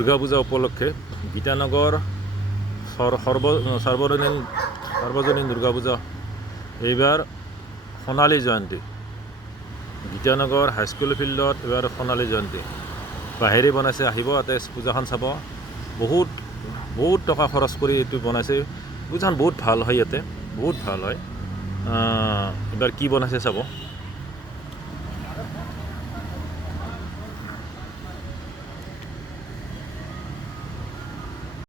দুৰ্গা পূজা উপলক্ষে গীতানগৰ সাৰ্বজনীন দুৰ্গা পূজা এইবাৰ সোণালী জয়ন্তী। গীতানগৰ হাইস্কুল ফিল্ডত এইবাৰ সোণালী জয়ন্তী বাঁহেৰে বনাইছে। আহিব তাতে পূজাখন চাব। বহুত টকা খৰচ কৰি এইটো বনাইছে। পূজাখন বহুত ভাল হয়, ইয়াতে বহুত ভাল হয়। এইবাৰ কি বনাইছে চাব।